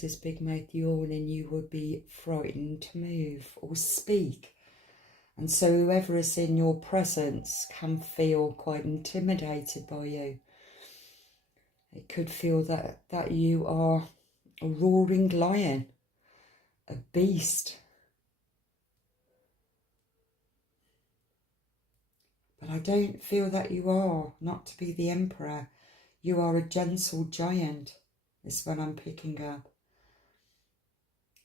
was this big mouth yawning, you would be frightened to move or speak. And so whoever is in your presence can feel quite intimidated by you. It could feel that you are a roaring lion, a beast. But I don't feel that you are, not to be the emperor. You are a gentle giant, is what I'm picking up.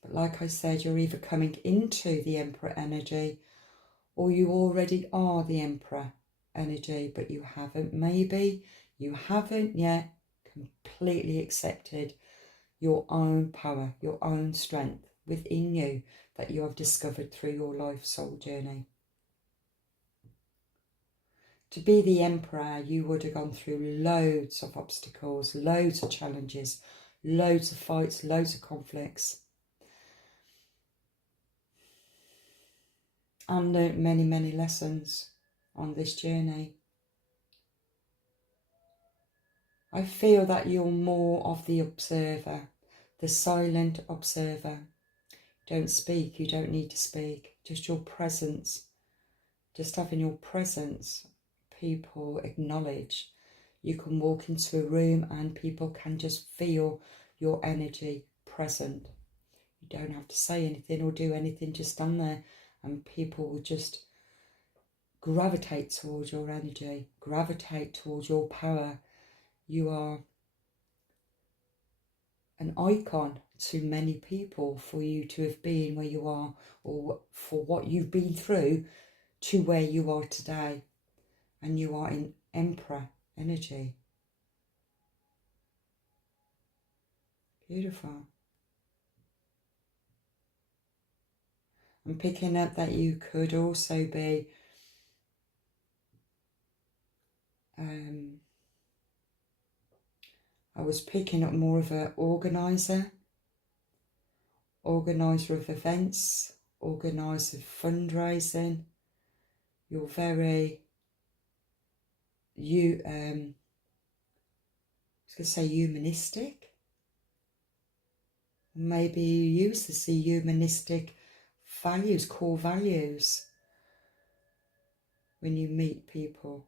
But like I said, you're either coming into the emperor energy or you already are the emperor energy, but you haven't. Maybe you haven't yet completely accepted your own power, your own strength within you that you have discovered through your life soul journey. To be the emperor, you would have gone through loads of obstacles, loads of challenges, loads of fights, loads of conflicts. And learnt many, many lessons on this journey. I feel that you're more of the observer, the silent observer. Don't speak, you don't need to speak. Just your presence, just having your presence, people acknowledge. You can walk into a room and people can just feel your energy present. You don't have to say anything or do anything, just stand there and people will just gravitate towards your energy, gravitate towards your power. You are an icon to many people for you to have been where you are, or for what you've been through to where you are today. And you are in emperor energy. Beautiful. I'm picking up that you could also be I was picking up more of an organiser of events, organiser of fundraising. You're very, I was going to say humanistic. Maybe you use the humanistic values, core values, when you meet people.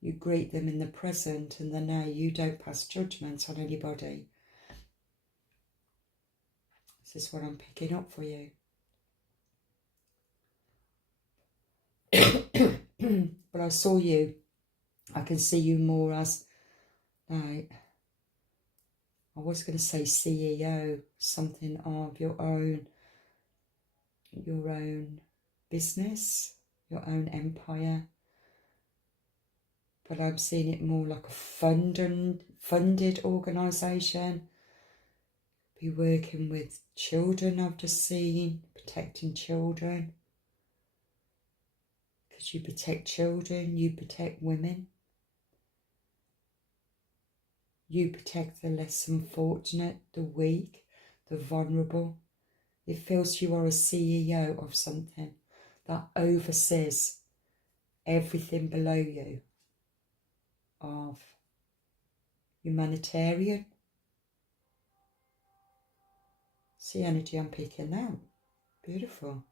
You greet them in the present and the now. You don't pass judgment on anybody. This is what I'm picking up for you. But I saw you. I can see you more as, like, I was going to say CEO, something of your own business, your own empire. But I'm seeing it more like a funded organisation. Be working with children, I've just seen, protecting children. Because you protect children, you protect women. You protect the less unfortunate, the weak, the vulnerable. It feels you are a CEO of something that oversees everything below you. Of humanitarian. See energy I'm picking now. Beautiful.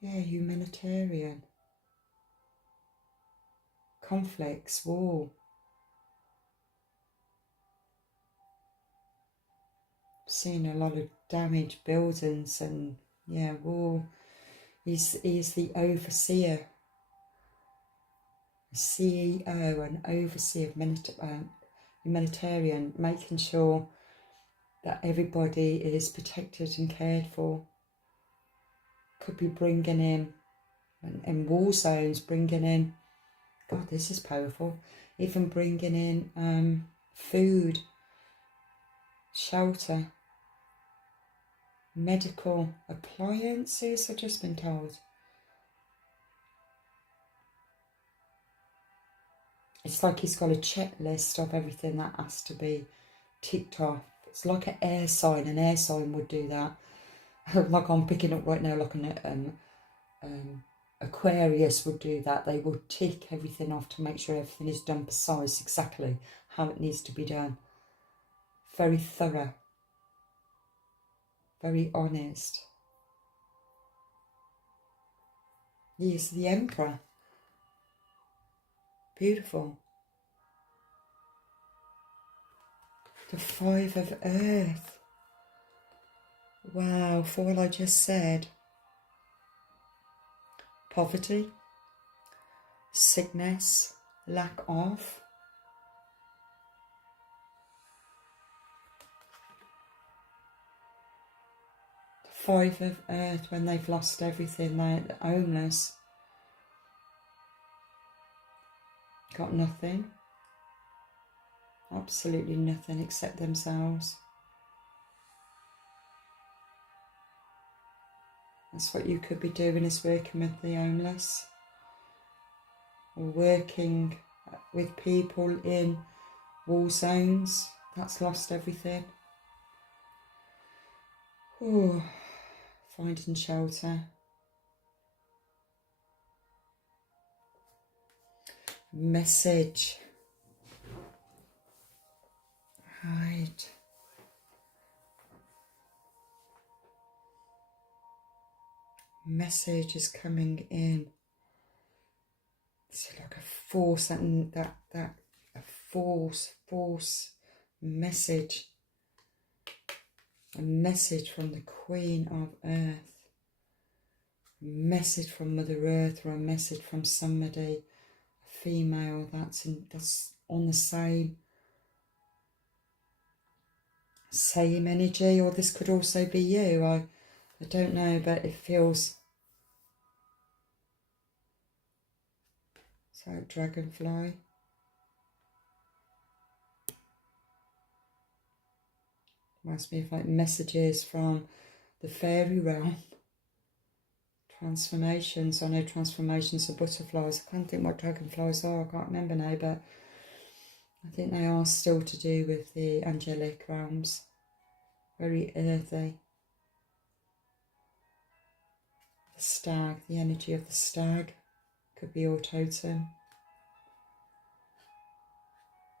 Yeah, humanitarian. Conflicts, war. Seen a lot of damaged buildings and war. He's the overseer. CEO and overseer of humanitarian, making sure that everybody is protected and cared for. Could be bringing in war zones, bringing in, God, this is powerful, even bringing in food, shelter, medical appliances, I've just been told. It's like he's got a checklist of everything that has to be ticked off. It's like an air sign would do that. Like I'm picking up right now, like an Aquarius would do that. They would tick everything off to make sure everything is done precise, exactly how it needs to be done. Very thorough. Very honest. Yes, the Emperor. Beautiful. The Five of Earth. Wow, for what I just said. Poverty, sickness, lack of. The Five of Earth, when they've lost everything, they're homeless. Got nothing. Absolutely nothing except themselves. That's what you could be doing, is working with the homeless. Or working with people in war zones that's lost everything. Oh, finding shelter. Message. Right. Message is coming in. It's like a force, that a force message. A message from the Queen of Earth. A message from Mother Earth, or a message from somebody, a female that's on the same energy, or this could also be you. I don't know, but it feels it's like dragonfly. Reminds me of like messages from the fairy realm. Transformations. I know transformations are butterflies. I can't think what dragonflies are. I can't remember now, but I think they are still to do with the angelic realms. Very earthy. The stag, the energy of the stag could be your totem.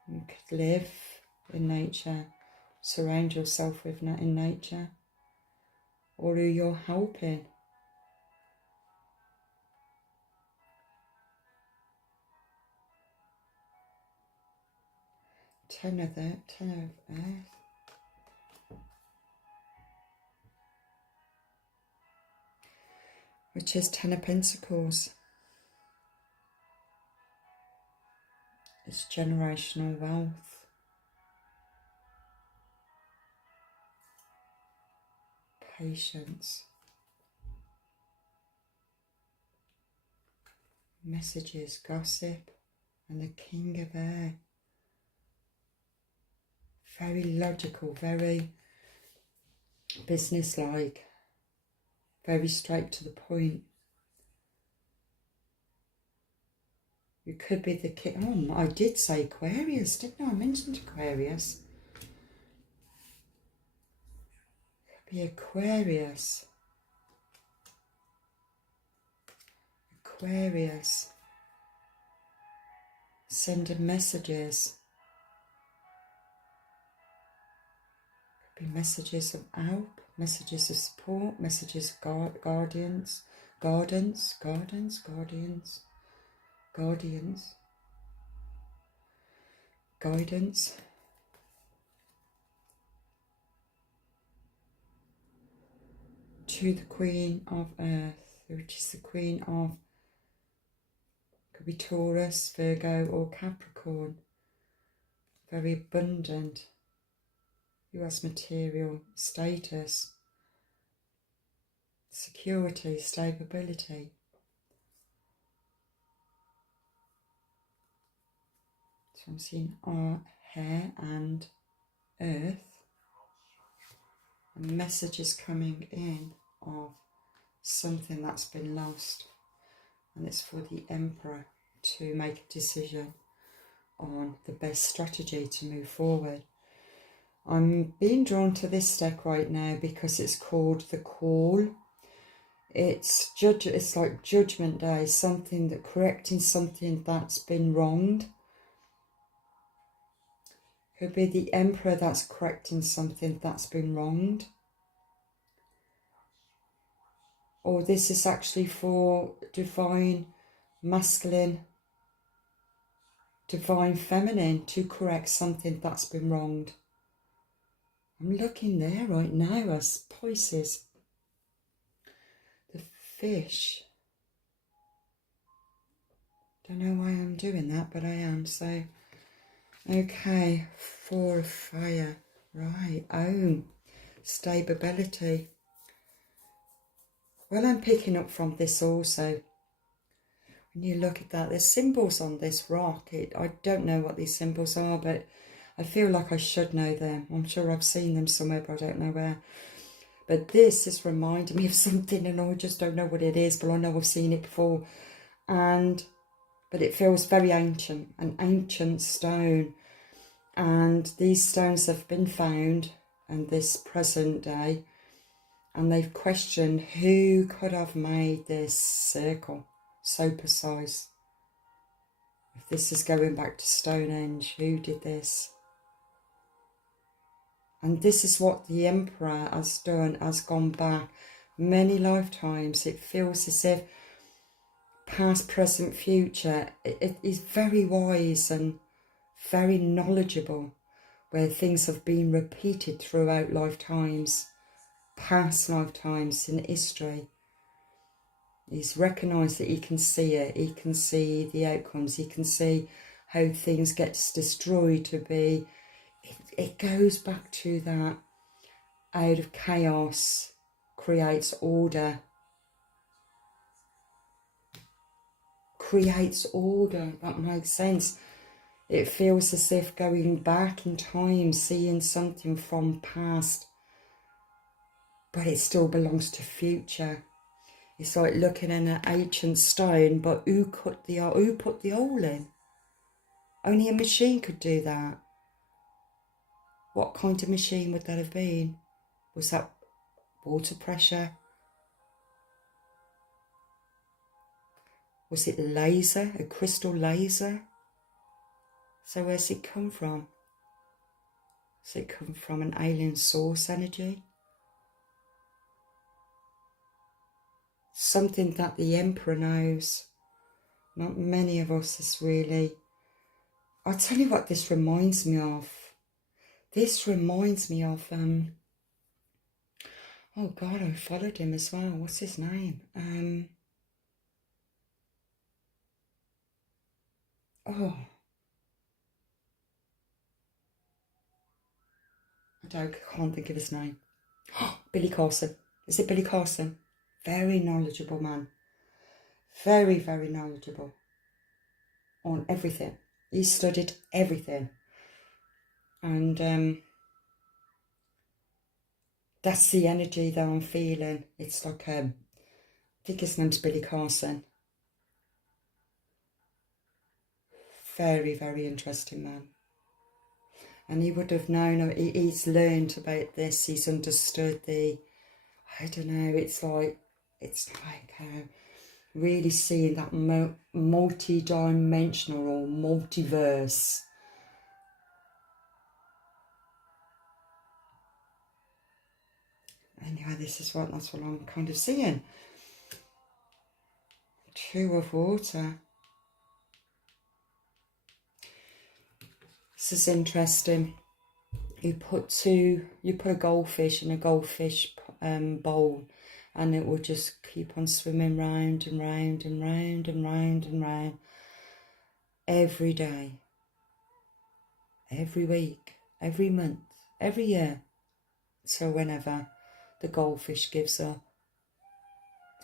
You could live in nature, surround yourself with in nature, or who you're helping. Ten of Earth. Which is Ten of Pentacles. It's generational wealth. Patience. Messages, gossip, and the King of Air. Very logical, very businesslike, very straight to the point. You could be the king. Oh, I did say Aquarius, didn't I? I mentioned Aquarius. Could be Aquarius. Aquarius. Sending messages. Could be messages of help, messages of support, messages of guardians. Guidance. To the Queen of Earth, which is the Queen of, could be Taurus, Virgo, or Capricorn. Very abundant. Who has material status, security, stability. So I'm seeing air and earth. A message is coming in of something that's been lost, and it's for the Emperor to make a decision on the best strategy to move forward. I'm being drawn to this deck right now because it's called The Call. It's like Judgment Day, correcting something that's been wronged. Could be the Emperor that's correcting something that's been wronged. Or this is actually for divine masculine, divine feminine to correct something that's been wronged. I'm looking there right now as Pisces. The fish. Don't know why I'm doing that, but I am. So, okay, 4 of fire. Right, stability. Well, I'm picking up from this also. When you look at that, there's symbols on this rock. I don't know what these symbols are, but I feel like I should know them. I'm sure I've seen them somewhere, but I don't know where. But this is reminding me of something, and I just don't know what it is, but I know I've seen it before. But it feels very ancient, an ancient stone. And these stones have been found in this present day, and they've questioned who could have made this circle so precise. If this is going back to Stonehenge, who did this? And this is what the Emperor has done, has gone back many lifetimes. It feels as if past, present, future, it is very wise and very knowledgeable, where things have been repeated throughout lifetimes, past lifetimes in history. He's recognised that he can see it, he can see the outcomes, he can see how things get destroyed to be. It goes back to that, out of chaos creates order. Creates order, that makes sense. It feels as if going back in time, seeing something from past, but it still belongs to future. It's like looking at an ancient stone, but who put the hole in? Only a machine could do that. What kind of machine would that have been? Was that water pressure? Was it laser, a crystal laser? So where's it come from? Does it come from an alien source energy? Something that the Emperor knows. Not many of us is really. I'll tell you what this reminds me of. This reminds me of, oh God, I followed him as well. What's his name? Can't think of his name. Billy Carson. Is it Billy Carson? Very knowledgeable man. Very, very knowledgeable on everything. He studied everything. And that's the energy that I'm feeling. It's like, I think his name's Billy Carson. Very, very interesting man. And he would have known, he's learned about this, he's understood I don't know, it's like really seeing that multi-dimensional or multiverse. Anyway, that's what I'm kind of seeing. 2 of water. This is interesting. You put a goldfish in a goldfish bowl, and it will just keep on swimming round and round and round and round and round every day, every week, every month, every year. So whenever the goldfish gives up,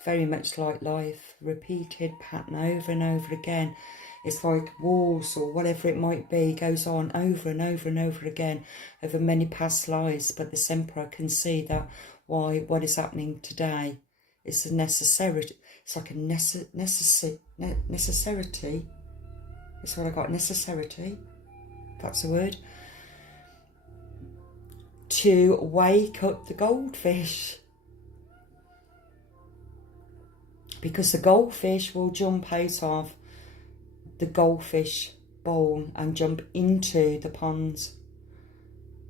very much like life, repeated pattern over and over again. It's like wars or whatever it might be, goes on over and over and over again over many past lives. But this Emperor can see that what is happening today is a necessity. It's like a necessity. That's what I got, necessity. That's a word. To wake up the goldfish. because the goldfish will jump out of the goldfish bowl and jump into the pond.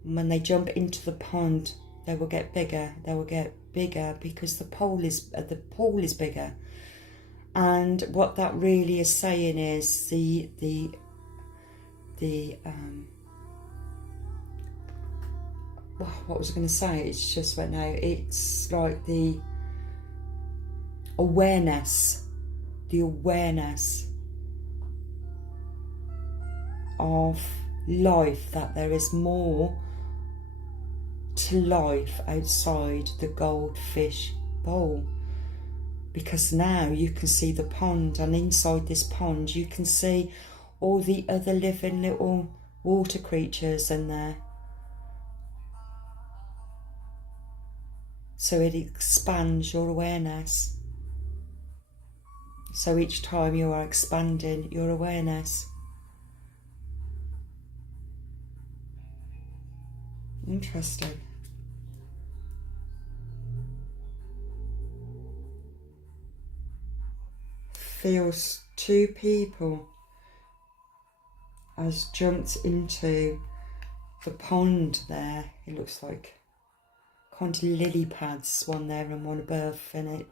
And when they jump into the pond, they will get bigger. They will get bigger because the pool is bigger. And what that really is saying is what was I going to say? It's just right now. It's like the awareness of life, that there is more to life outside the goldfish bowl. Because now you can see the pond, and inside this pond you can see all the other living little water creatures in there. So it expands your awareness. So each time you are expanding your awareness. Interesting. Feels two people has jumped into the pond there. It looks like kind of lily pads, one there and one above, and it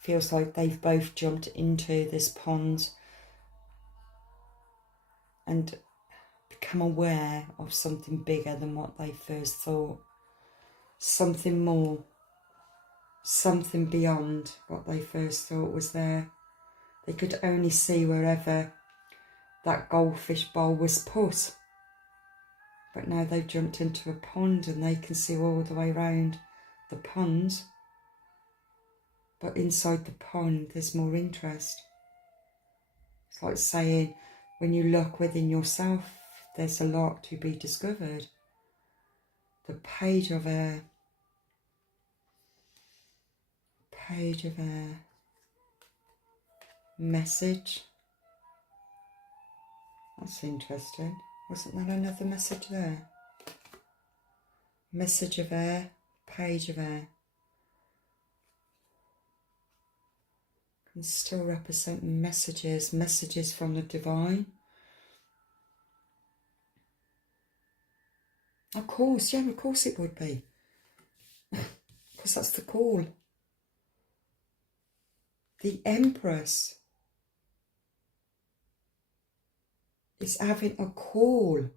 feels like they've both jumped into this pond and become aware of something bigger than what they first thought. Something more, something beyond what they first thought was there. They could only see wherever that goldfish bowl was put. But now they've jumped into a pond and they can see all the way around the pond. But inside the pond there's more interest. It's like saying, when you look within yourself, there's a lot to be discovered. The Page of Air. Page of Air. Message. That's interesting. Wasn't there another message there? Message of Air. Page of Air. Can still represent messages. Messages from the divine. Of course, yeah, of course it would be. Because that's the call. The Empress is having a call.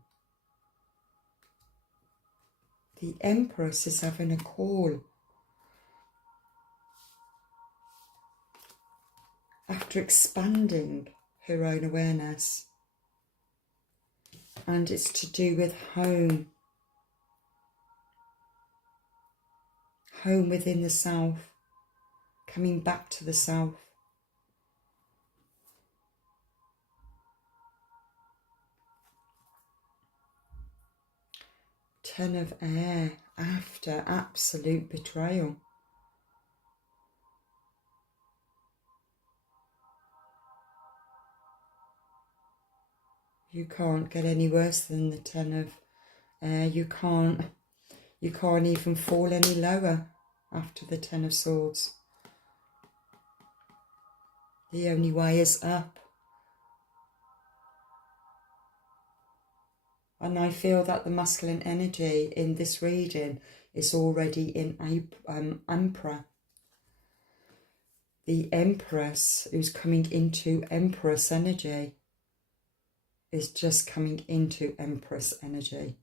The Empress is having a call. After expanding her own awareness. And it's to do with home. Home within the self. Coming back to the self. Ten of Air, after absolute betrayal. You can't get any worse than the Ten of Air. You can't even fall any lower after the Ten of Swords. The only way is up. And I feel that the masculine energy in this reading is already in Emperor. The Empress, who's coming into Empress energy, is just coming into Empress energy.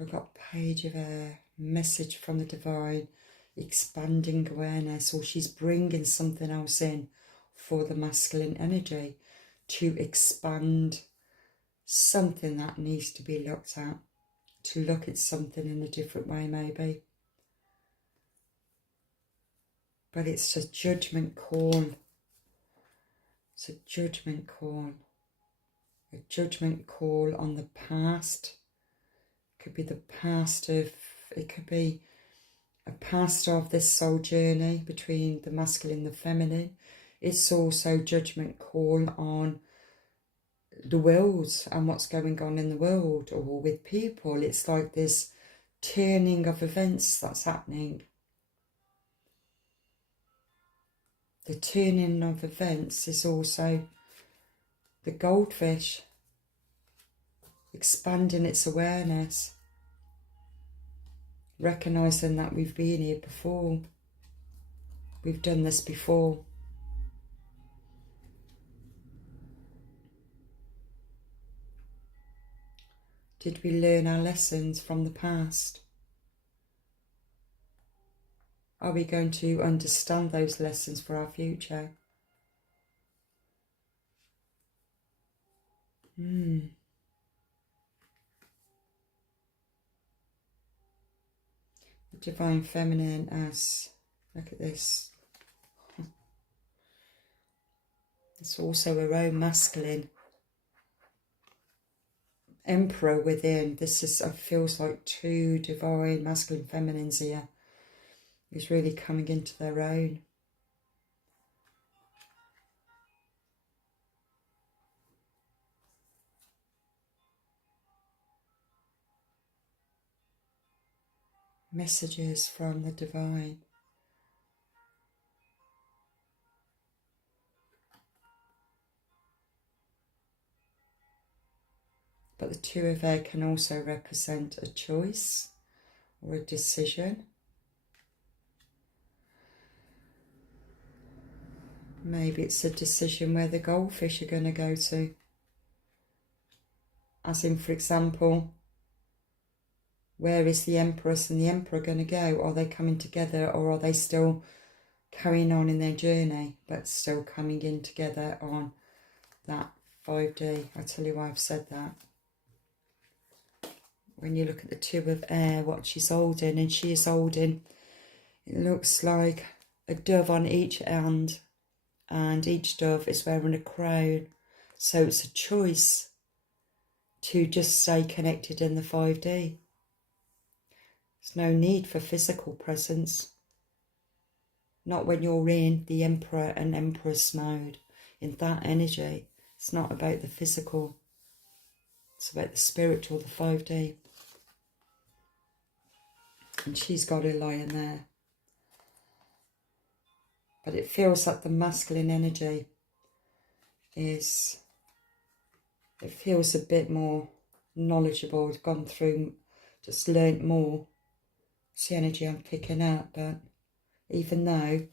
I've got Page of Air, message from the divine, expanding awareness, or she's bringing something else in for the masculine energy to expand something that needs to be looked at, to look at something in a different way maybe. But it's a judgment call. It's a judgment call. A judgment call on the past. It could be the past of, it could be a past of this soul journey between the masculine and the feminine. It's also judgment call on the world and what's going on in the world or with people. It's like this turning of events that's happening. The turning of events is also the goldfish expanding its awareness, recognizing that we've been here before, we've done this before. Did we learn our lessons from the past? Are we going to understand those lessons for our future? The Divine Feminine as, look at this, it's also her own masculine Emperor within. This is, it feels like two divine masculine feminines here, who's really coming into their own. Messages from the divine. But the two of air can also represent a choice or a decision. Maybe it's a decision where the goldfish are going to go to. As in, for example, where is the Empress and the Emperor going to go? Are they coming together, or are they still carrying on in their journey, but still coming in together on that 5D? I'll tell you why I've said that. When you look at the two of air, what she's holding, and she is holding, it looks like a dove on each hand, and each dove is wearing a crown. So it's a choice to just stay connected in the 5D. There's no need for physical presence. Not when you're in the Emperor and Empress mode. In that energy, it's not about the physical. It's about the spiritual, the 5D. And she's got her lion there. But it feels like the masculine energy is, it feels a bit more knowledgeable, it's gone through, just learnt more. It's the energy I'm picking up, but even though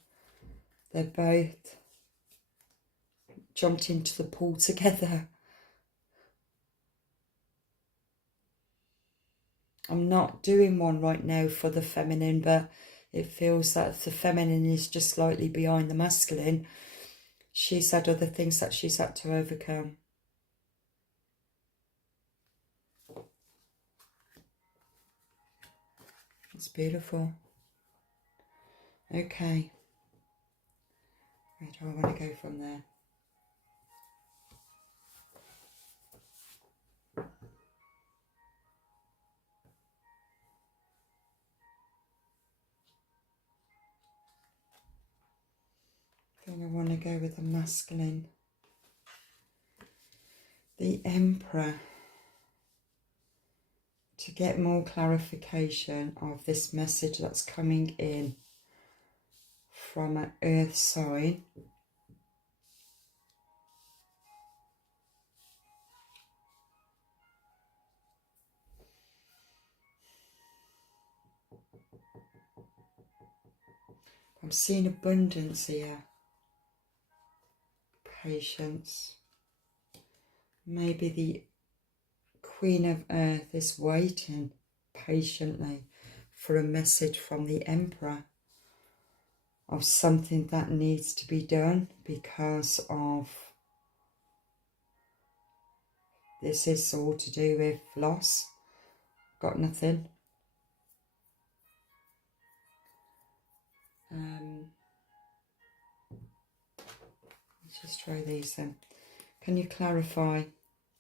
they're both jumped into the pool together, I'm not doing one right now for the feminine, but it feels that the feminine is just slightly behind the masculine. She's had other things that she's had to overcome. It's beautiful. Okay. Where do I want to go from there? I think I want to go with the masculine. The Emperor. To get more clarification of this message that's coming in from an earth sign. I'm seeing abundance here. Patience. Maybe the Queen of Earth is waiting patiently for a message from the Emperor of something that needs to be done because of, this is all to do with loss. Got nothing. Let's just try these then. Can you clarify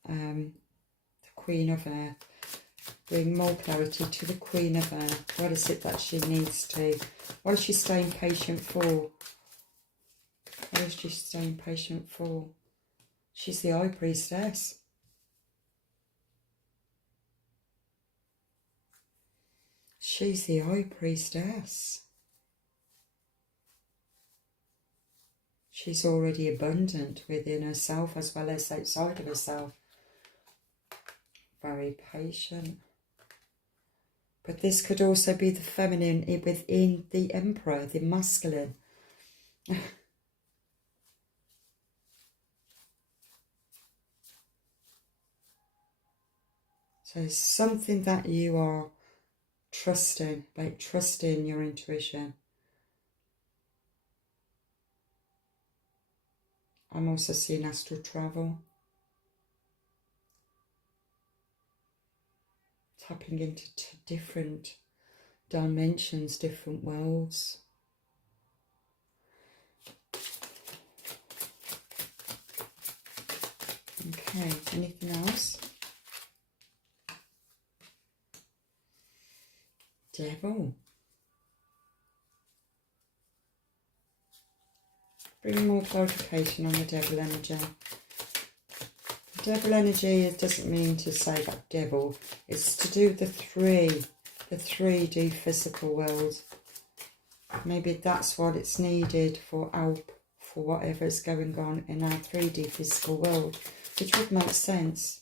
the Queen of Earth? Bring more clarity to the Queen of Earth. What is it that she needs to? What is she staying patient for? What is she staying patient for? She's the High Priestess. She's the High Priestess. She's already abundant within herself as well as outside of herself. Very patient. But this could also be the feminine within the Emperor, the masculine. So something that you are trusting, like trusting your intuition. I'm also seeing astral travel. Tapping into different dimensions, different worlds. Okay, anything else? Devil. Bring more clarification on the devil energy. The devil energy doesn't mean to say that devil. It's to do with the 3D physical world. Maybe that's what it's needed for help for whatever is going on in our 3D physical world, which would make sense.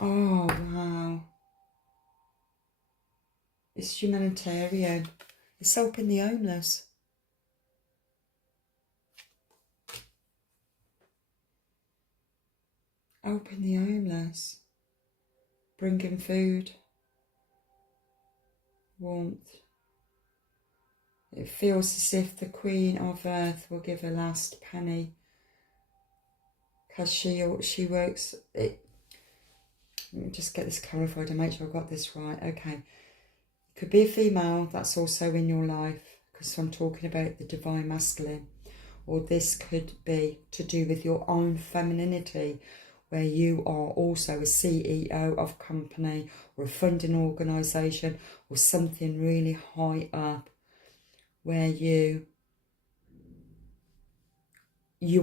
Oh, wow. It's humanitarian. It's helping the homeless. Helping the homeless. Bringing food. Warmth. It feels as if the Queen of Earth will give her last penny. Because she works... Let me just get this clarified and make sure I got this right. Okay. Could be a female that's also in your life, because I'm talking about the divine masculine, or this could be to do with your own femininity, where you are also a CEO of a company or a funding organisation or something really high up, where you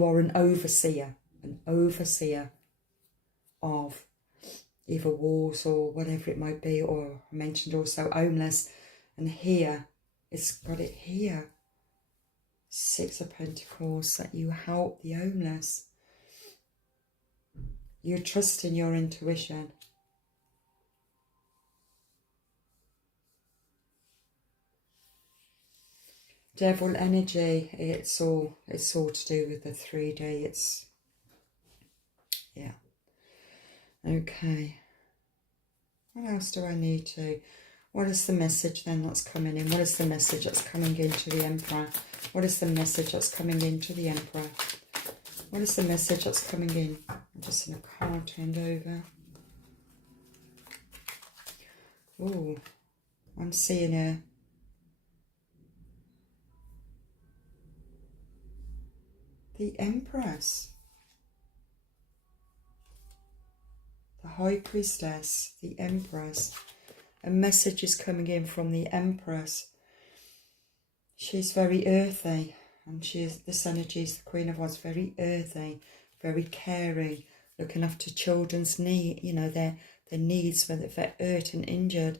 are an overseer of either wars or whatever it might be, or I mentioned also homeless. And here, it's got it here. 6 of Pentacles, that you help the homeless. You trust in your intuition. Devil energy, it's all to do with the 3D. Yeah. Okay. What else do I need to... What is the message then that's coming in? What is the message that's coming into the Emperor? What is the message that's coming into the Emperor? What is the message that's coming in? I'm just in a card turned over. Oh, I'm seeing the Empress. The High Priestess, the Empress. A message is coming in from the Empress. She's very earthy, and this energy is the Queen of Wands, very earthy, very caring, looking after children's need, their needs when they're hurt and injured.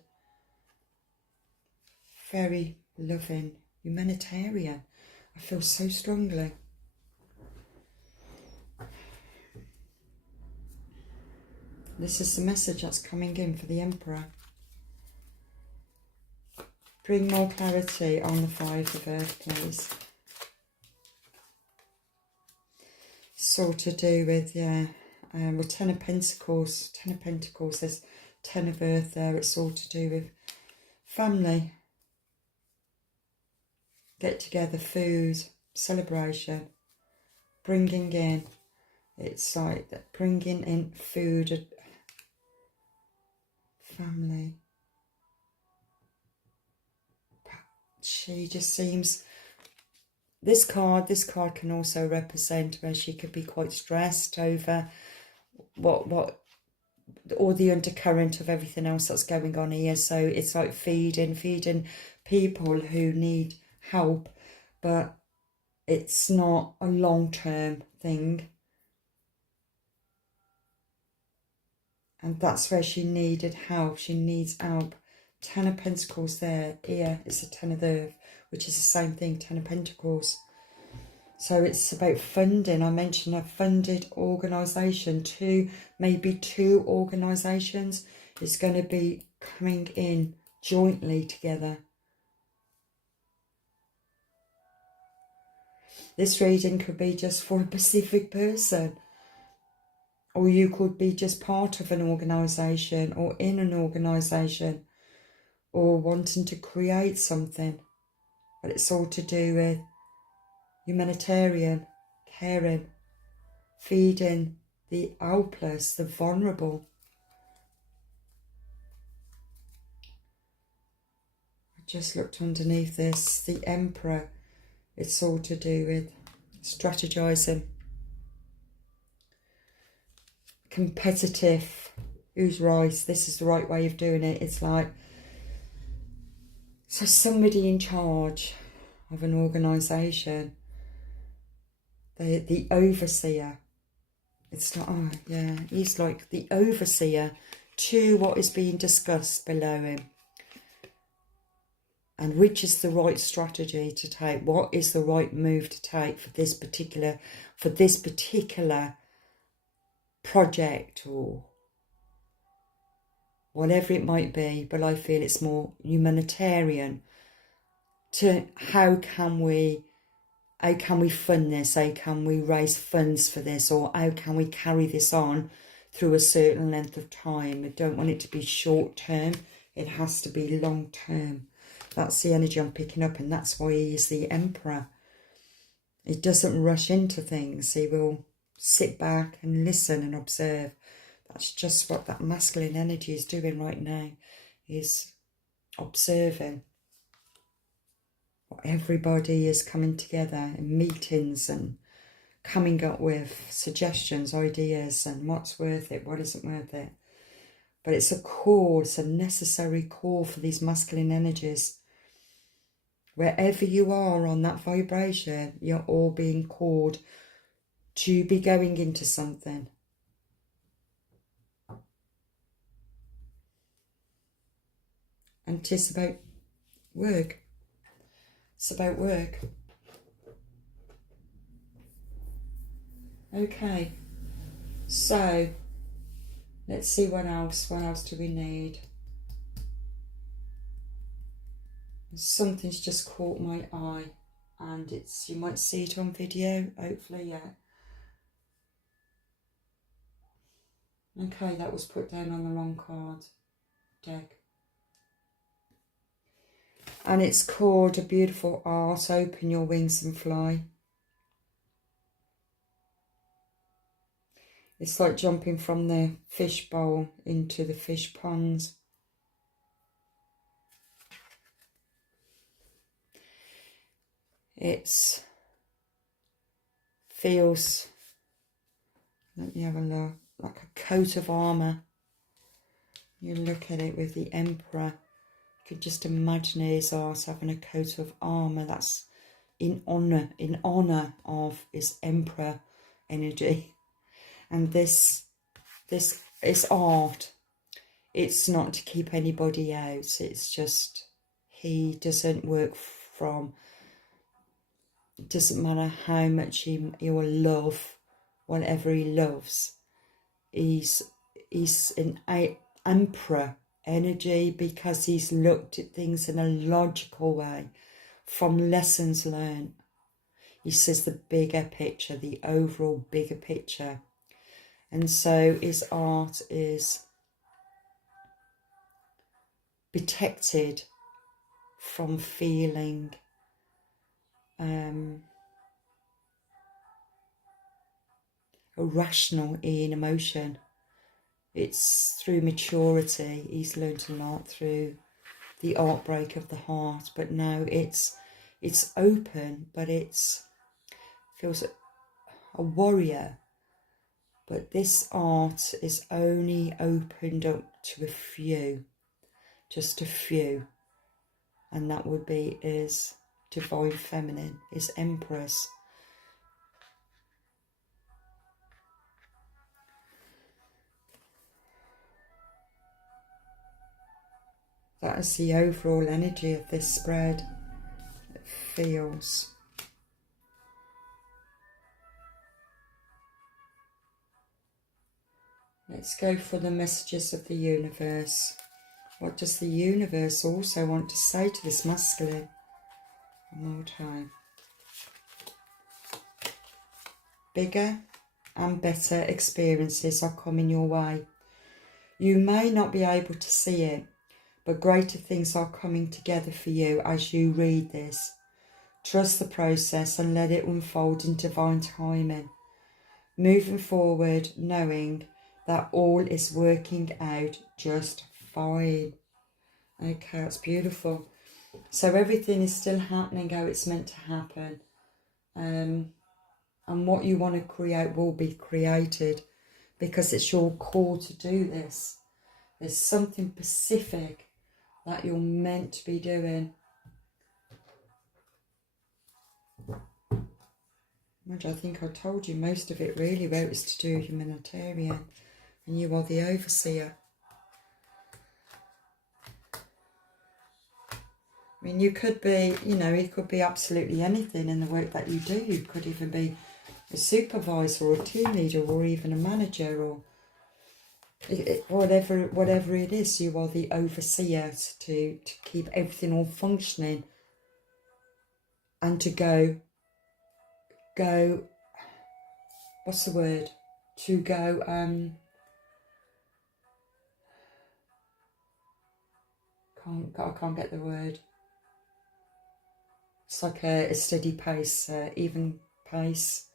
Very loving, humanitarian. I feel so strongly. This is the message that's coming in for the Emperor. Bring more clarity on the 5 of Earth, please. Sort to do with, with 10 of Pentacles. 10 of Pentacles, there's 10 of Earth there. It's all to do with family. Get together, food, celebration. Bringing in, it's like that, bringing in food, family. She just seems... This card can also represent where she could be quite stressed over what all the undercurrent of everything else that's going on here. So it's like feeding people who need help, but it's not a long-term thing. And that's where she needed help. She needs help Ten of Pentacles there. Here is the Ten of the Earth, which is the same thing, Ten of Pentacles. So it's about funding. I mentioned a funded organisation. Maybe two organisations is going to be coming in jointly together. This reading could be just for a specific person. Or you could be just part of an organisation or in an organisation or wanting to create something. But it's all to do with humanitarian, caring, feeding the helpless, the vulnerable. I just looked underneath this, the Emperor. It's all to do with strategizing. Competitive. Who's right? This is the right way of doing it. It's like, so somebody in charge of an organisation, the overseer. It's like, oh yeah, he's like the overseer to what is being discussed below him. And which is the right strategy to take? What is the right move to take for this particular project or whatever it might be? But I feel it's more humanitarian. To how can we fund this? How can we raise funds for this? Or how can we carry this on through a certain length of time? I don't want it to be short term. It has to be long term. That's the energy I'm picking up, and that's why he is the Emperor. He doesn't rush into things. He will sit back and listen and observe. That's just what that masculine energy is doing right now, is observing what everybody is coming together in meetings and coming up with suggestions, ideas, and what's worth it, what isn't worth it. But it's a core, it's a necessary core for these masculine energies. Wherever you are on that vibration, you're all being called to be going into something. And it's about work. It's about work. Okay. So, let's see what else. What else do we need? Something's just caught my eye, and you might see it on video, hopefully, yeah. Okay, that was put down on the wrong card deck. And it's called A Beautiful Art, Open Your Wings and Fly. It's like jumping from the fish bowl into the fish ponds. It feels, let me have a look, like a coat of armour. You look at it with the Emperor, you could just imagine his art having a coat of armour. That's in honour of his Emperor energy. And this is art. It's not to keep anybody out. It's just, he doesn't work from, it doesn't matter how much he will love whatever he loves. He's an emperor energy because he's looked at things in a logical way from lessons learned. He says the bigger picture, the overall bigger picture. And so his art is protected from feeling irrational in emotion. It's through maturity. He's learned a lot through the heartbreak of the heart, but now it's open, but feels a warrior. But this art is only opened up to a few, just a few, and that would be his divine feminine, his empress. That that is the overall energy of this spread. It feels. Let's go for the messages of the universe. What does the universe also want to say to this masculine? One more time. Bigger and better experiences are coming your way. You may not be able to see it, but greater things are coming together for you as you read this. Trust the process and let it unfold in divine timing. Moving forward, knowing that all is working out just fine. Okay, that's beautiful. So everything is still happening how it's meant to happen. And what you want to create will be created, because it's your call to do this. There's something specific that you're meant to be doing. Which I think I told you most of it really, where it's to do humanitarian, and you are the overseer. I mean, you could be, you know, it could be absolutely anything in the work that you do. You could even be a supervisor or a team leader or even a manager, or whatever it is. You are the overseer to keep everything all functioning and to go, what's the word? To go, I can't get the word. It's like a steady pace, even pace.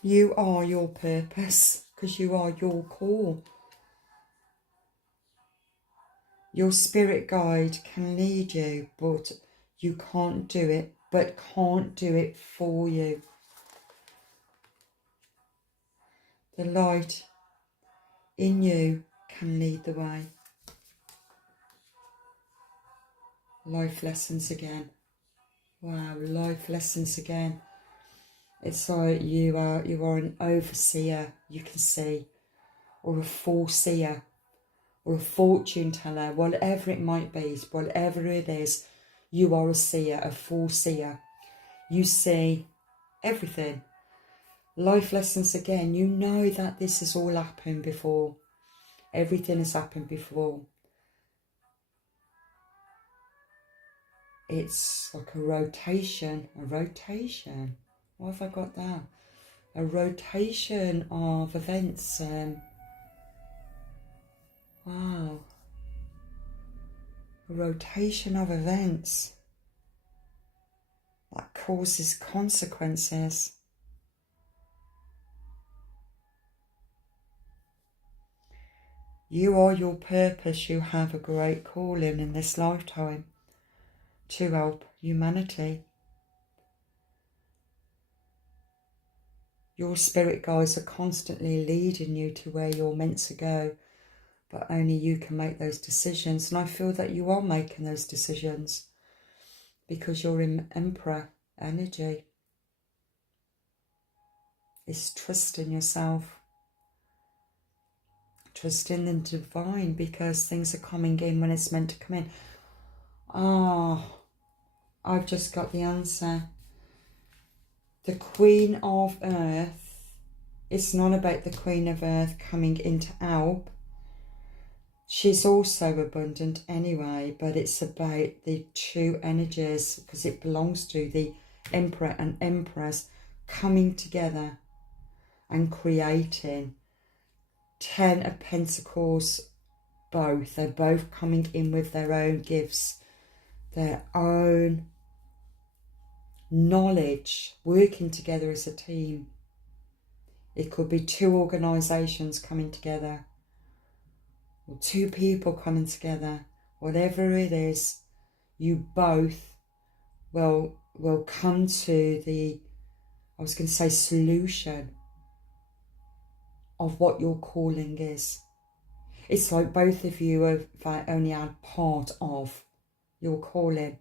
You are your purpose, because you are your call. Your spirit guide can lead you, but you can't do it for you. The light in you can lead the way. Life lessons again. Wow, life lessons again. It's like you are an overseer, you can see, or a foreseer, or a fortune teller, whatever it might be, whatever it is, you are a seer, a foreseer. You see everything. Life lessons again. You know that this has all happened before. Everything has happened before. It's like a rotation. Why have I got that? A rotation of events. Wow. A rotation of events that causes consequences. You are your purpose. You have a great calling in this lifetime to help humanity. Your spirit guides are constantly leading you to where you're meant to go, but only you can make those decisions. And I feel that you are making those decisions because you're in Emperor energy. It's trusting yourself, trusting the divine, because things are coming in when it's meant to come in. I've just got the answer. The Queen of Earth, it's not about the Queen of Earth coming into Alp. She's also abundant anyway, but it's about the two energies, because it belongs to the Emperor and Empress coming together and creating 10 of Pentacles both. They're both coming in with their own gifts, their own knowledge, working together as a team. It could be two organisations coming together, or two people coming together. Whatever it is, you both will come to the, I was going to say solution. of what your calling is. It's like both of you have only had part of your calling,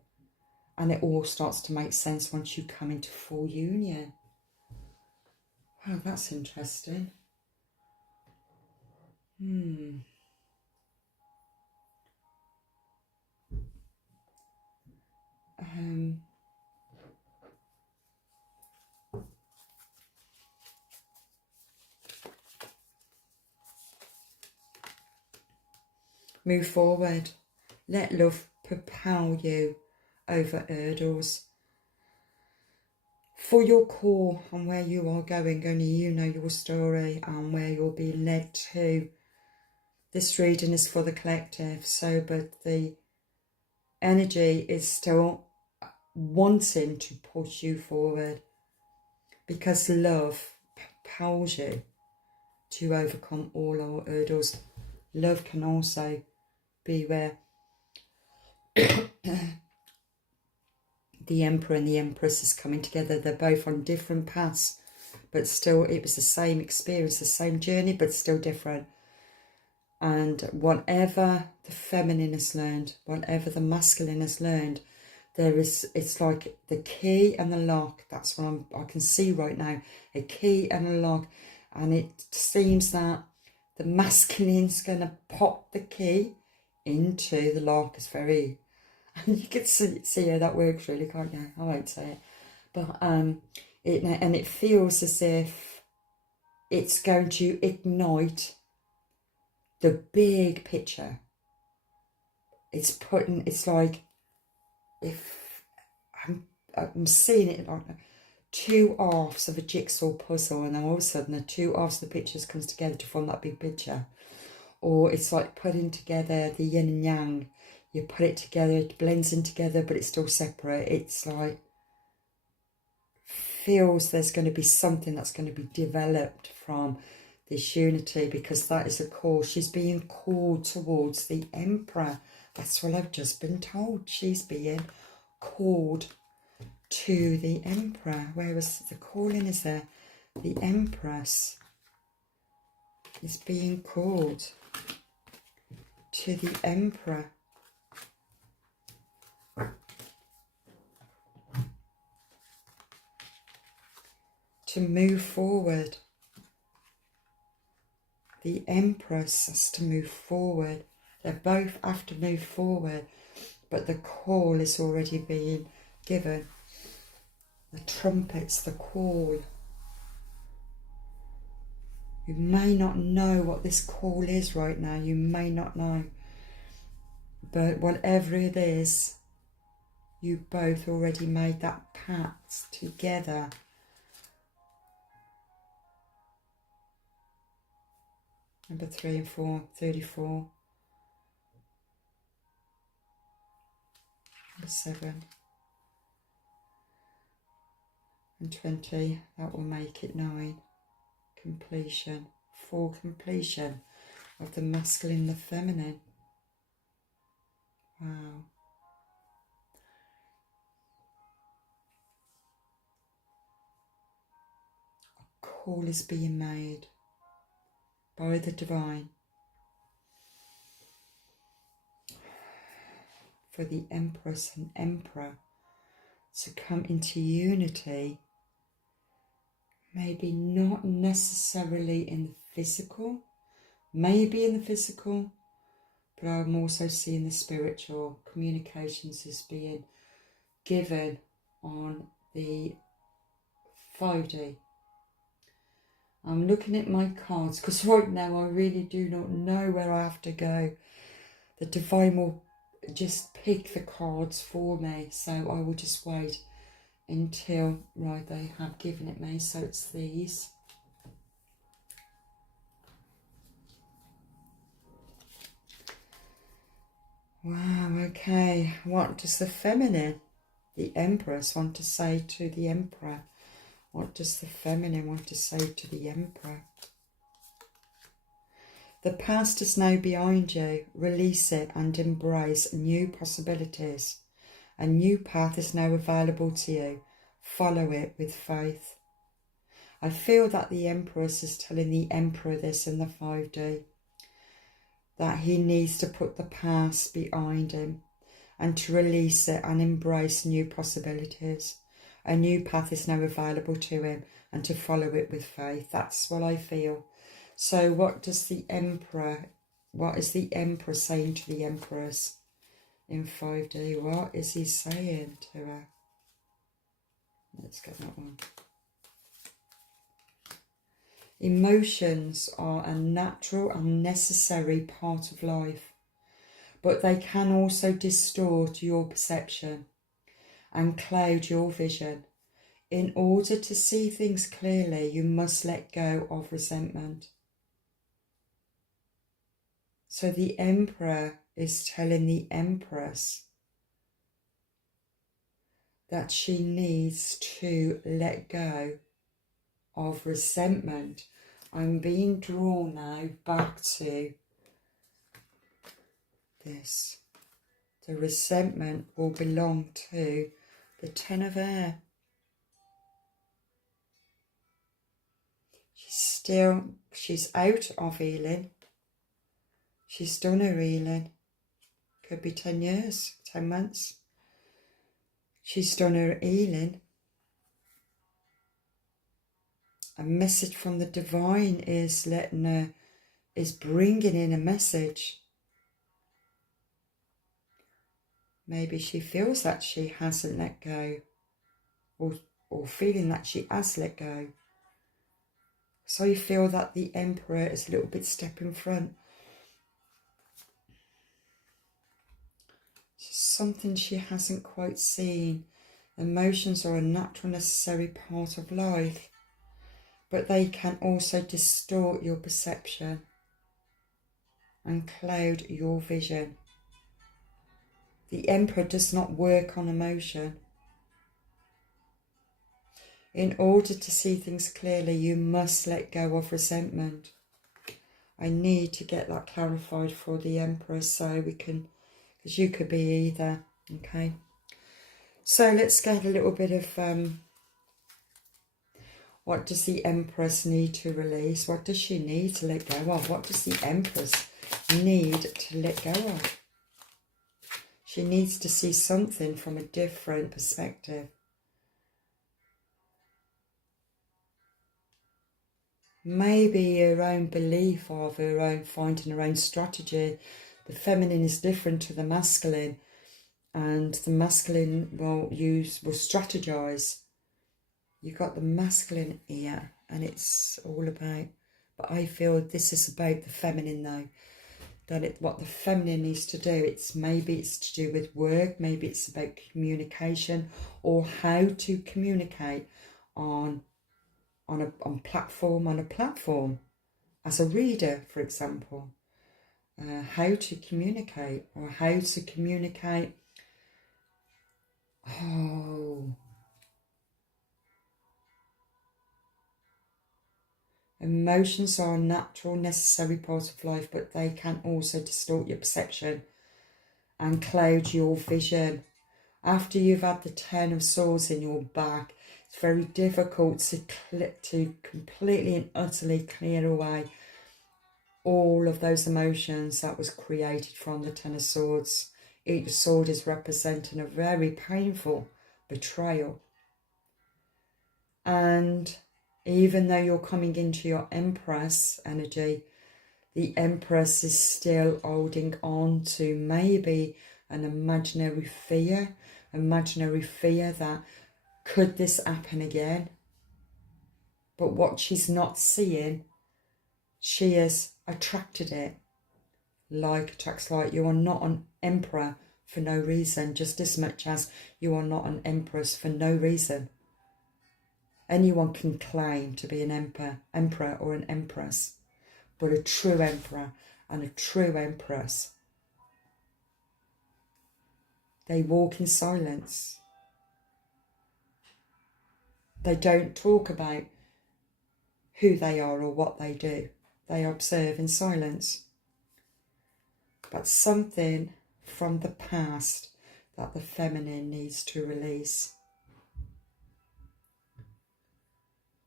and it all starts to make sense once you come into full union. Wow, that's interesting. Move forward. Let love propel you over hurdles. For your core and where you are going, only you know your story and where you'll be led to. This reading is for the collective, so but the energy is still wanting to push you forward, because love propels you to overcome all our hurdles. Love can also be where the Emperor and the Empress is coming together. They're both on different paths, but still it was the same experience, the same journey, but still different. And whatever the feminine has learned, whatever the masculine has learned, it's like the key and the lock. That's what I can see right now, a key and a lock. And it seems that the masculine's going to pop the key into the lock. It's very, you can see how that works really, can't you? I won't say it. But it feels as if it's going to ignite the big picture. It's like, if I'm seeing it like two halves of a jigsaw puzzle, and then all of a sudden the two halves of the pictures comes together to form that big picture. Or it's like putting together the yin and yang. You put it together, it blends in together, but it's still separate. It's like, feels there's going to be something that's going to be developed from this unity, because that is a call. She's being called towards the Emperor. That's what I've just been told. She's being called to the Emperor. Whereas the calling is there. The Empress is being called to the Emperor. To move forward. The Empress has to move forward. They both have to move forward, but the call is already being given. The trumpets, the call. You may not know what this call is right now. You may not know. But whatever it is, you both already made that pact together. Number 3 and 4, 34. Number 7. And 20, that will make it 9. Completion. Full completion of the masculine and the feminine. Wow. A call is being made by the divine for the Empress and Emperor to come into unity, maybe not necessarily in the physical, maybe in the physical, but I'm also seeing the spiritual communications as being given on the 5D. I'm looking at my cards because right now I really do not know where I have to go. The divine will just pick the cards for me, so I will just wait until, right, they have given it me. So it's these. Wow, okay. What does the feminine, the Empress, want to say to the Emperor? What does the feminine want to say to the Emperor? The past is now behind you. Release it and embrace new possibilities. A new path is now available to you. Follow it with faith. I feel that the Empress is telling the Emperor this in the 5D, that he needs to put the past behind him and to release it and embrace new possibilities. A new path is now available to him and to follow it with faith. That's what I feel. So what is the Emperor saying to the Empress in 5D? What is he saying to her? Let's get that one. Emotions are a natural and necessary part of life, but they can also distort your perception and cloud your vision. In order to see things clearly, you must let go of resentment. So the Emperor is telling the Empress that she needs to let go of resentment. I'm being drawn now back to this. The resentment will belong to the Ten of Air. She's out of healing. She's done her healing. Could be 10 years, 10 months. She's done her healing. A message from the divine is bringing in a message. Maybe she feels that she hasn't let go, or feeling that she has let go. So you feel that the Emperor is a little bit step in front. Something she hasn't quite seen. Emotions are a natural, necessary part of life, but they can also distort your perception and cloud your vision. The Emperor does not work on emotion. In order to see things clearly, you must let go of resentment. I need to get that clarified for the Emperor so we can, because you could be either, okay? So let's get a little bit of what does the Empress need to release? What does she need to let go of? What does the Empress need to let go of? She needs to see something from a different perspective. Maybe her own belief of her own, finding her own strategy. The feminine is different to the masculine, and the masculine will strategize. You've got the masculine here, and it's all about, but I feel this is about the feminine though. What the feminine needs to do, maybe it's to do with work, maybe it's about communication, or how to communicate on a platform, as a reader, for example. How to communicate, or how to communicate. Emotions are a natural, necessary part of life, but they can also distort your perception and cloud your vision. After you've had the 10 of Swords in your back, it's very difficult to completely and utterly clear away all of those emotions that was created from the 10 of Swords. Each sword is representing a very painful betrayal. And even though you're coming into your Empress energy, the Empress is still holding on to maybe an imaginary fear that could this happen again? But what she's not seeing, she has attracted it. Like attracts like. You are not an emperor for no reason, just as much as you are not an empress for no reason. Anyone can claim to be an emperor or an empress, but a true emperor and a true empress, they walk in silence. They don't talk about who they are or what they do. They observe in silence. But something from the past that the feminine needs to release.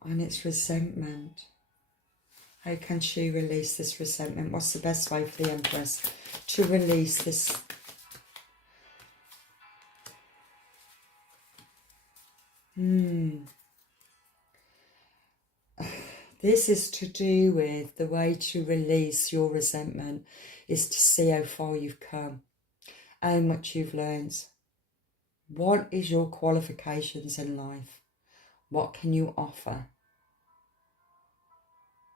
And it's resentment. How can she release this resentment? What's the best way for the Empress to release this? This is to do with the way to release your resentment is to see how far you've come, how much you've learned. What is your qualifications in life? What can you offer?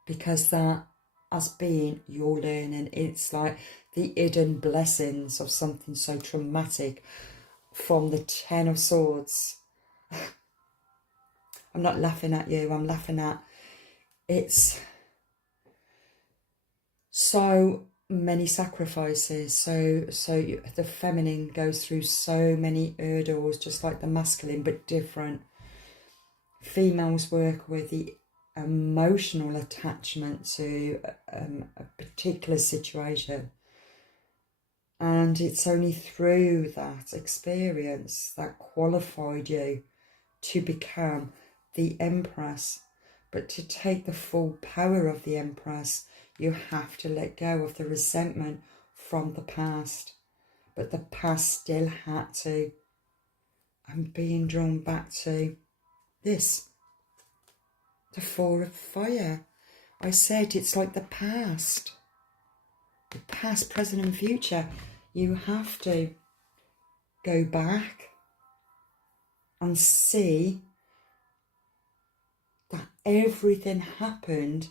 Because that has been your learning. It's like the hidden blessings of something so traumatic from the Ten of Swords. I'm not laughing at you, I'm laughing at it's so many sacrifices. So the feminine goes through so many hurdles, just like the masculine, but different. Females work with the emotional attachment to a particular situation, and it's only through that experience that qualified you to become the Empress. But to take the full power of the Empress, you have to let go of the resentment from the past. But the past still had to. I'm being drawn back to this. The Four of Fire. I said it's like the past. The past, present and future. You have to go back and see that everything happened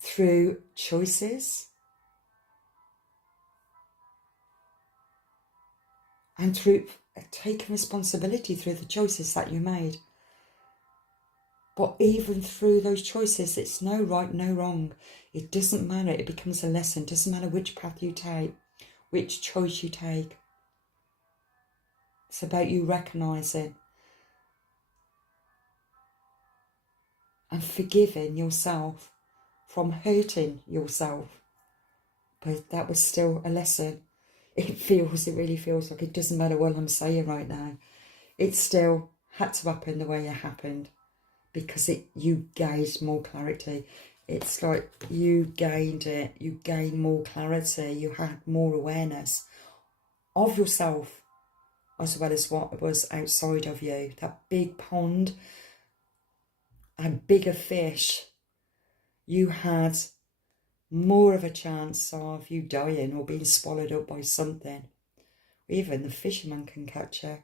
through choices and through taking responsibility through the choices that you made. But even through those choices, it's no right, no wrong. It doesn't matter. It becomes a lesson. It doesn't matter which path you take, which choice you take. It's about you recognising and forgiving yourself from hurting yourself. But that was still a lesson. It really feels like it doesn't matter what I'm saying right now. It still had to happen the way it happened, because you gained more clarity. It's like you gained it, you gained more clarity, you had more awareness of yourself as well as what was outside of you. That big pond and bigger fish, you had more of a chance of you dying or being swallowed up by something. Even the fisherman can catch you.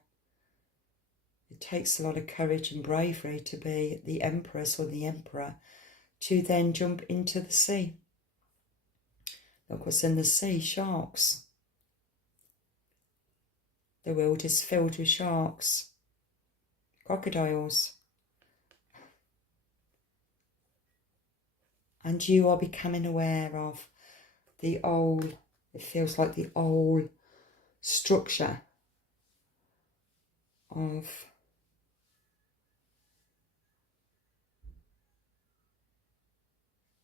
It takes a lot of courage and bravery to be the Empress or the Emperor to then jump into the sea. Look what's in the sea, sharks. The world is filled with sharks, crocodiles. And you are becoming aware of the old, it feels like the old structure of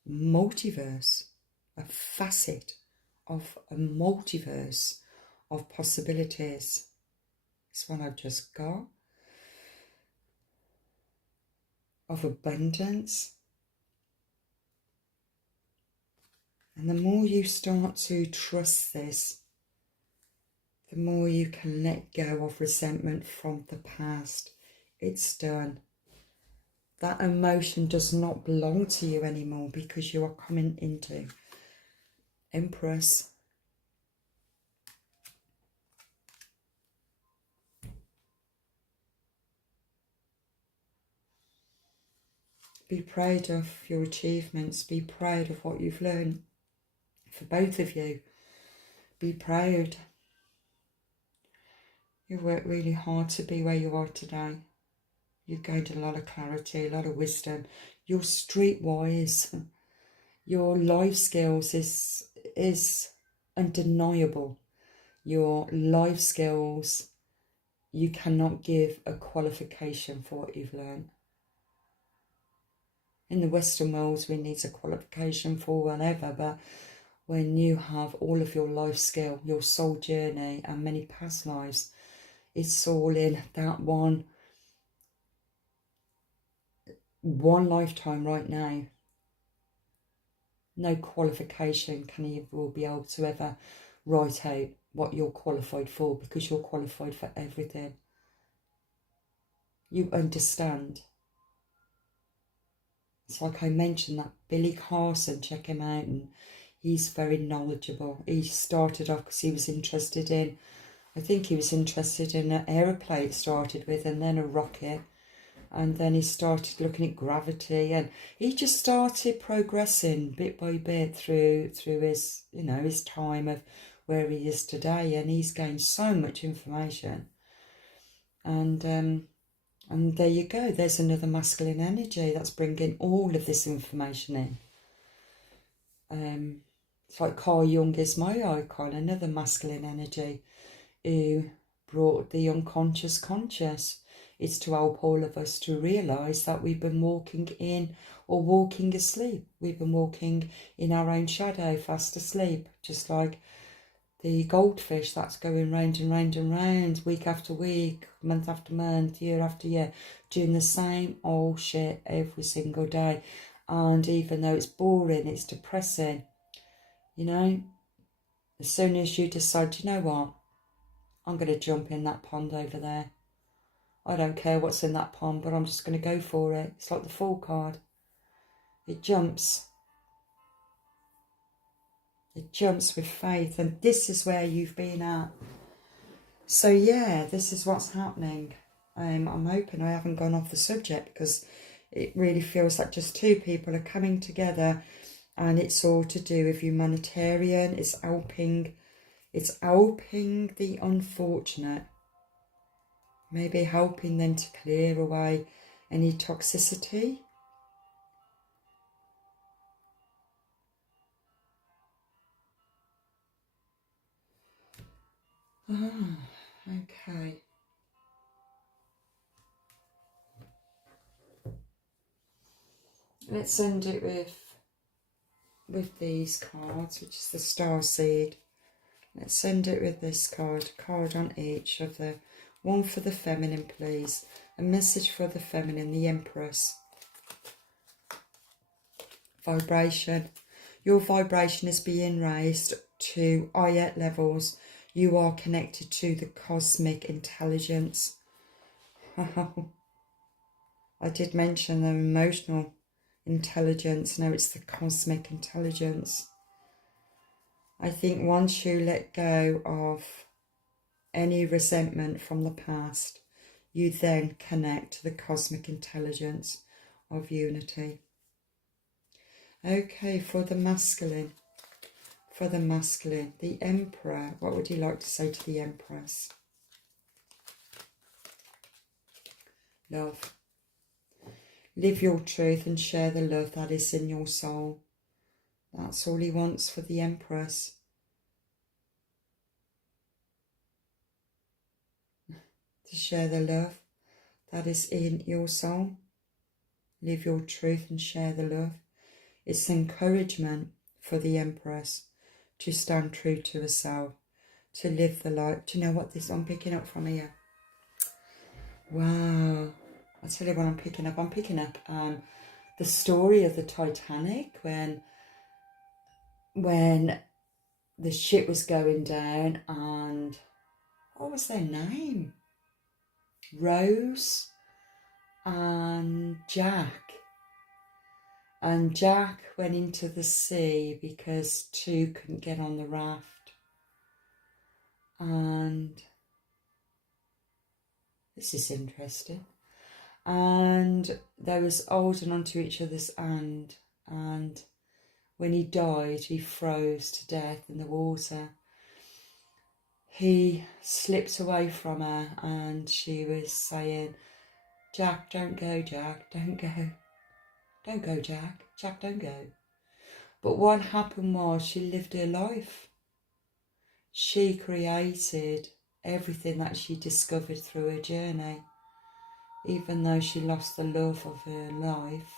multiverse, a facet of a multiverse of possibilities. This one I've just got. Of abundance. And the more you start to trust this, the more you can let go of resentment from the past. It's done. That emotion does not belong to you anymore, because you are coming into Empress. Be proud of your achievements. Be proud of what you've learned. For both of you, be proud. You worked really hard to be where you are today. You've gained a lot of clarity, a lot of wisdom. You're streetwise. Your life skills is undeniable. Your life skills, you cannot give a qualification for what you've learned. In the Western world, we need a qualification for whatever, but when you have all of your life skill, your soul journey and many past lives, it's all in that one one lifetime right now. No qualification can you will be able to ever write out what you're qualified for, because you're qualified for everything. You understand. It's like I mentioned that Billy Carson, check him out, and he's very knowledgeable. He started off because he was interested in, I think he was interested in an aeroplane to started with, and then a rocket. And then he started looking at gravity, and he just started progressing bit by bit through his, you know, his time of where he is today. And he's gained so much information. And there you go. There's another masculine energy that's bringing all of this information in. It's like Carl Jung is my icon, another masculine energy who brought the unconscious conscious. It's to help all of us to realise that we've been walking in or walking asleep. We've been walking in our own shadow, fast asleep, just like the goldfish that's going round and round and round, week after week, month after month, year after year, doing the same old shit every single day. And even though it's boring, it's depressing, you know, as soon as you decide, you know what, I'm going to jump in that pond over there. I don't care what's in that pond, but I'm just going to go for it. It's like the Fool card. It jumps. It jumps with faith. And this is where you've been at. So yeah, this is what's happening. I'm hoping I haven't gone off the subject, because it really feels like just two people are coming together, and it's all to do with humanitarian. It's helping the unfortunate. Maybe helping them to clear away any toxicity. Okay. Let's end it with these cards, which is the Star Seed. Let's end it with this card on each of the, one for the feminine, please. A message for the feminine, the Empress. Vibration. Your vibration is being raised to higher levels. You are connected to the cosmic intelligence. I did mention the emotional intelligence. Now it's the cosmic intelligence. I think once you let go of any resentment from the past, you then connect to the cosmic intelligence of unity. Okay, for the masculine, the Emperor, what would you like to say to the Empress? Love. Live your truth and share the love that is in your soul. That's all he wants for the Empress. To share the love that is in your soul. Live your truth and share the love. It's encouragement for the Empress to stand true to herself, to live the life. Do you know what this I'm picking up from here? Wow. I'll tell you what I'm picking up. I'm picking up the story of the Titanic when the ship was going down, and what was their name? Rose and Jack. And Jack went into the sea because two couldn't get on the raft. And this is interesting. And they was holding on to each other's hand. And when he died, he froze to death in the water. He slipped away from her, and she was saying, Jack, don't go, Jack, don't go. Don't go, Jack. Jack, don't go. But what happened was she lived her life. She created everything that she discovered through her journey. Even though she lost the love of her life,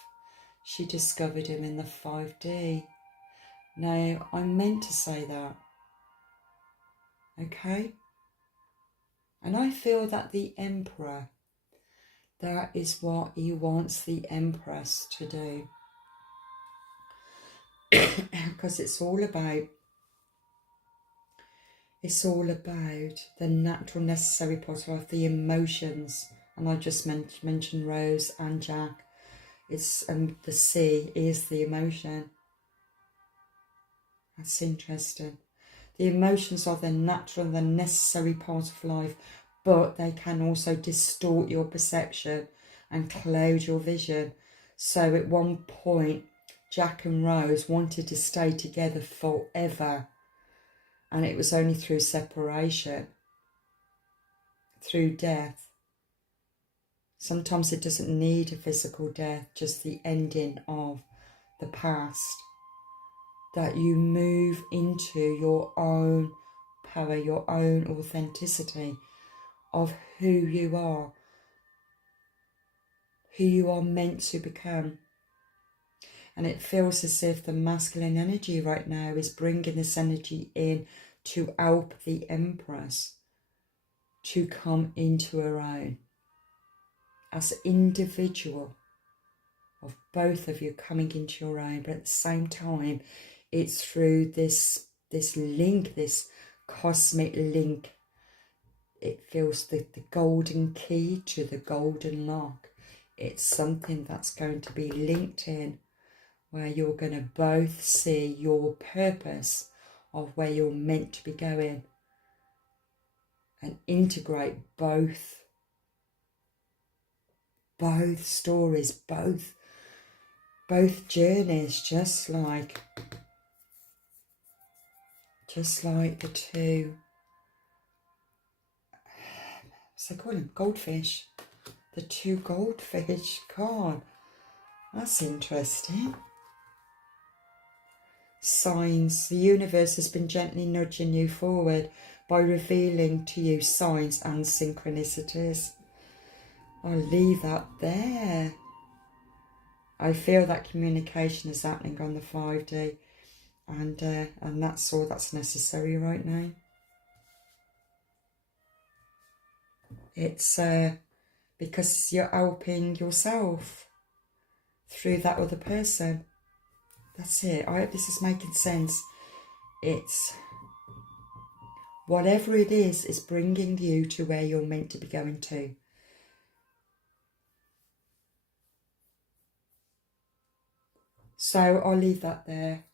she discovered him in the 5D. Now, I meant to say that. Okay? And I feel that the Emperor, That is what he wants the Empress to do. Because it's all about the natural, necessary part of the emotions. And I just mentioned Rose and Jack. It's the sea is the emotion. That's interesting. The emotions are the natural and the necessary part of life, but they can also distort your perception and cloud your vision. So at one point, Jack and Rose wanted to stay together forever, and it was only through separation, through death. Sometimes it doesn't need a physical death, just the ending of the past, that you move into your own power, your own authenticity of who you are meant to become. And it feels as if the masculine energy right now is bringing this energy in to help the Empress to come into her own as individual, of both of you coming into your own. But at the same time, it's through this link, this cosmic link. It feels the golden key to the golden lock. It's something that's going to be linked in, where you're going to both see your purpose of where you're meant to be going and integrate both stories, both journeys, just like the two, what's they call them, goldfish, the two goldfish. God, that's interesting. Signs. The universe has been gently nudging you forward by revealing to you signs and synchronicities. I'll leave that there. I feel that communication is happening on the 5D, and that's all that's necessary right now. It's because you're helping yourself through that other person. That's it. I hope this is making sense. It's whatever it is bringing you to where you're meant to be going to. So I'll leave that there,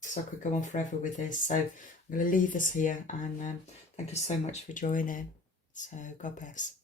so I could go on forever with this. So I'm going to leave this here, and thank you so much for joining. So God bless.